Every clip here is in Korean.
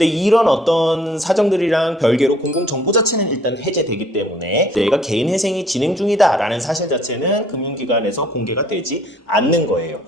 근데 이런 어떤 사정들이랑 별개로 공공정보 자체는 일단 해제되기 때문에 내가 개인회생이 진행 중이다라는 사실 자체는 금융기관에서 공개가 되지 않는 거예요.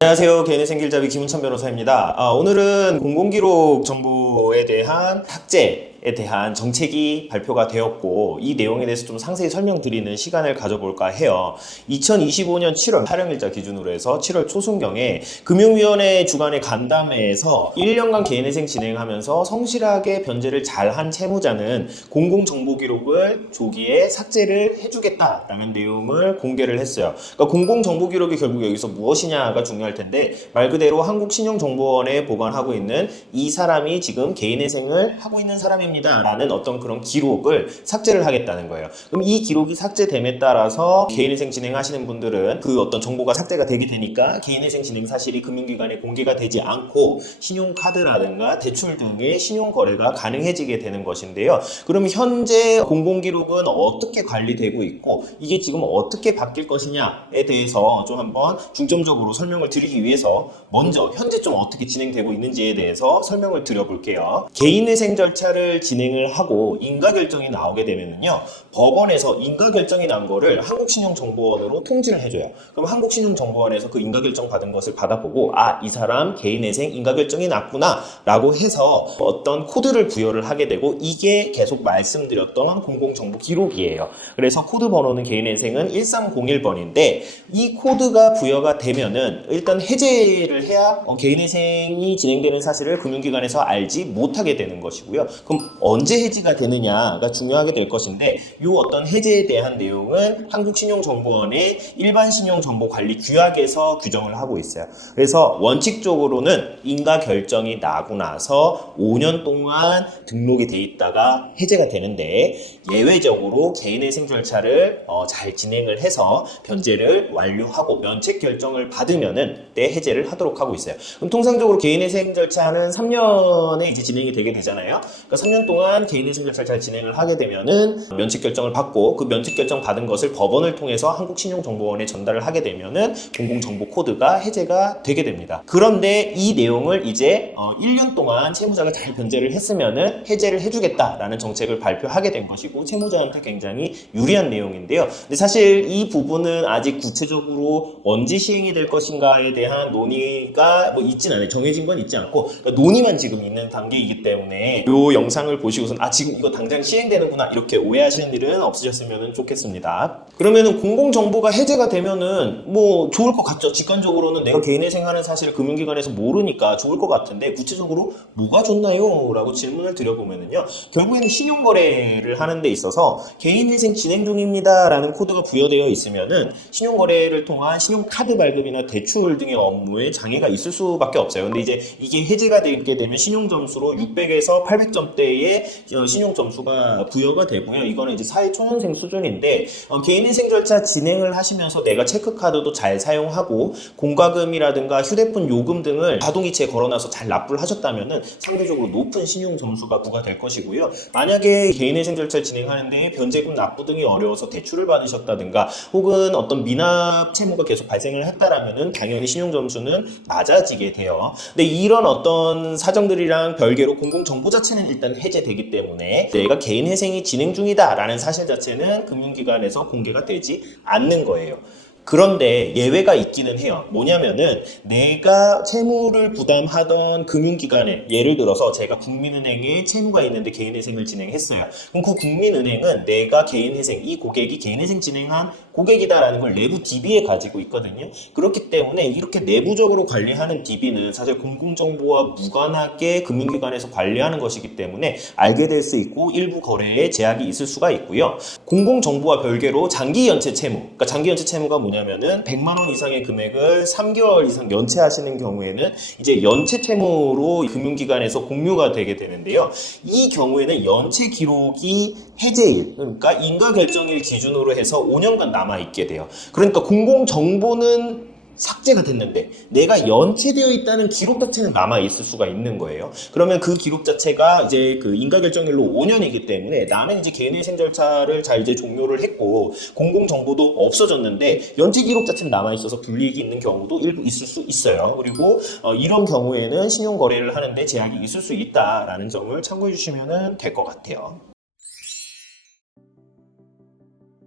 안녕하세요. 개인회생 길잡이 김은천 변호사입니다. 오늘은 공공기록 정보에 대한 삭제에 대한 정책이 발표가 되었고 이 내용에 대해서 좀 상세히 설명드리는 시간을 가져볼까 해요. 2025년 7월 촬영일자 기준으로 해서 7월 초순경에 금융위원회 주관의 간담회에서 1년간 개인회생 진행하면서 성실하게 변제를 잘한 채무자는 공공정보기록을 조기에 삭제를 해주겠다라는 내용을 공개를 했어요. 그러니까 공공정보기록이 결국 여기서 무엇이냐가 중요할 텐데 말 그대로 한국신용정보원에 보관하고 있는 이 사람이 지금 개인회생을 하고 있는 사람입니다 라는 어떤 그런 기록을 삭제를 하겠다는 거예요. 그럼 이 기록이 삭제됨에 따라서 개인회생 진행하시는 분들은 그 어떤 정보가 삭제가 되게 되니까 개인회생 진행 사실이 금융기관에 공개가 되지 않고 신용카드라든가 대출 등의 신용거래가 가능해지게 되는 것인데요. 그럼 현재 공공기록은 어떻게 관리되고 있고 이게 지금 어떻게 바뀔 것이냐에 대해서 좀 한번 중점적으로 설명을 드리기 위해서 먼저 현재 좀 어떻게 진행되고 있는지에 대해서 설명을 드려볼게요. 개인회생 절차를 진행을 하고 인가결정이 나오게 되면요, 법원에서 인가결정이 난 거를 한국신용정보원으로 통지를 해줘요. 그럼 한국신용정보원에서 그 인가결정 받은 것을 받아보고 이 사람 개인회생 인가결정이 났구나 라고 해서 어떤 코드를 부여를 하게 되고 이게 계속 말씀드렸던 공공정보 기록이에요. 그래서 코드 번호는 개인회생은 1301번인데 이 코드가 부여가 되면은 일단 해제를 해야 개인회생이 진행되는 사실을 금융기관에서 알지 못하게 되는 것이고요. 그럼 언제 해지가 되느냐가 중요하게 될 것인데 이 어떤 해제에 대한 내용은 한국신용정보원의 일반신용정보관리규약에서 규정을 하고 있어요. 그래서 원칙적으로는 인가결정이 나고 나서 5년 동안 등록이 돼 있다가 해제가 되는데 예외적으로 개인회생 절차를 잘 진행을 해서 변제를 완료하고 면책결정을 받으면은 해제를 하도록 하고 있어요. 그럼 통상적으로 개인회생 절차는 3년에 이제 진행이 되게 되잖아요. 그러니까 3년 동안 개인회생 절차를 잘 진행을 하게 되면은 면책결정을 받고 그 면책결정 받은 것을 법원을 통해서 한국신용정보원에 전달을 하게 되면은 공공정보 코드가 해제가 되게 됩니다. 그런데 이 내용을 이제 1년 동안 채무자가 잘 변제를 했으면은 해제를 해주겠다라는 정책을 발표하게 된 것이고 채무자한테 굉장히 유리한 내용인데요. 근데 사실 이 부분은 아직 구체적으로 언제 시행이 될 것인가에 대한 논의가 있진 않아요. 정해진 건 있지 않고 그러니까 논의만 지금 있는 단계이기 때문에 이 영상을 보시고선 지금 이거 당장 시행되는구나 이렇게 오해하시는 일은 없으셨으면 좋겠습니다. 그러면은 공공정보가 해제가 되면은 좋을 것 같죠. 직관적으로는 내가 개인회생 하는 사실을 금융기관에서 모르니까 좋을 것 같은데 구체적으로 뭐가 좋나요? 라고 질문을 드려보면은요, 결국에는 신용거래를 하는 데 있어서 개인회생 진행 중입니다 라는 코드가 부여되어 있으면은 신용거래를 통한 신용카드 발급이나 대출 등의 업무에 장애가 있을 수밖에 없어요. 근데 이제 이게 해제가 되게 되면 신용점수로 600에서 800점대의 신용점수가 부여가 되고요. 이거는 이제 사회초년생 수준인데 개인회생 절차 진행을 하시면서 내가 체크카드도 잘 사용하고 공과금이라든가 휴대폰 요금 등을 자동이체에 걸어놔서 잘 납부를 하셨다면은 상대적으로 높은 신용점수가 부과될 것이고요. 만약에 개인회생 절차를 진행하는데 변제금 납부 등이 어려워서 대출을 받으셨다든가 혹은 어떤 미납 채무가 계속 발생을 했다라면은 당연히 신용점수는 낮아지게 돼요. 근데 이런 어떤 사정들이랑 별개로 공공정보 자체는 일단 해제되기 때문에 내가 개인회생이 진행 중이다 라는 사실 자체는 금융기관에서 공개가 되지 않는 거예요. 그런데 예외가 있기는 해요. 뭐냐면은 내가 채무를 부담하던 금융기관에 예를 들어서 제가 국민은행에 채무가 있는데 개인회생을 진행했어요. 그럼 그 국민은행은 내가 개인회생, 이 고객이 개인회생 진행한 고객이다라는 걸 내부 DB에 가지고 있거든요. 그렇기 때문에 이렇게 내부적으로 관리하는 DB는 사실 공공정보와 무관하게 금융기관에서 관리하는 것이기 때문에 알게 될 수 있고 일부 거래에 제약이 있을 수가 있고요. 공공정보와 별개로 장기연체 채무, 그러니까 장기연체 채무가 뭐냐면은 100만 원 이상의 금액을 3개월 이상 연체하시는 경우에는 이제 연체 채무로 금융기관에서 공유가 되게 되는데요. 이 경우에는 연체 기록이 해제일, 그러니까 인가결정일 기준으로 해서 5년간 남아있게 돼요. 그러니까 공공정보는 삭제가 됐는데 내가 연체되어 있다는 기록 자체는 남아 있을 수가 있는 거예요. 그러면 그 기록 자체가 이제 그 인가결정일로 5년이기 때문에 나는 이제 개인회생 절차를 잘 이제 종료를 했고 공공 정보도 없어졌는데 연체 기록 자체는 남아 있어서 불이익이 있는 경우도 일부 있을 수 있어요. 그리고 이런 경우에는 신용 거래를 하는데 제약이 있을 수 있다라는 점을 참고해 주시면 될 것 같아요.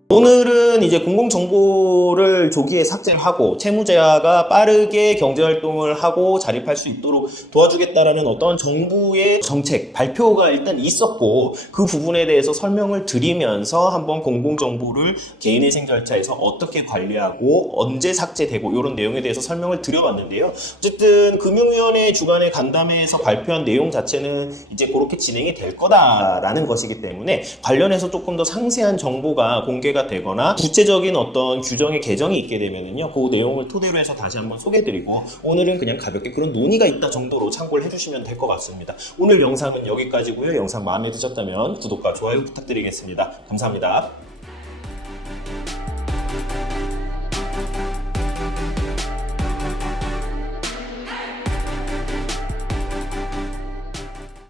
오늘은 이제 공공정보를 조기에 삭제를 하고 채무자가 빠르게 경제활동을 하고 자립할 수 있도록 도와주겠다라는 어떤 정부의 정책 발표가 일단 있었고 그 부분에 대해서 설명을 드리면서 한번 공공정보를 개인회생 절차에서 어떻게 관리하고 언제 삭제되고 이런 내용에 대해서 설명을 드려봤는데요. 어쨌든 금융위원회 주간의 간담회에서 발표한 내용 자체는 이제 그렇게 진행이 될 거다라는 것이기 때문에 관련해서 조금 더 상세한 정보가 공개가 되거나 구체적인 어떤 규정의 개정이 있게 되면은요, 그 내용을 토대로 해서 다시 한번 소개해드리고 오늘은 그냥 가볍게 그런 논의가 있다 정도로 참고를 해주시면 될 것 같습니다. 오늘 영상은 여기까지고요. 영상 마음에 드셨다면 구독과 좋아요 부탁드리겠습니다. 감사합니다.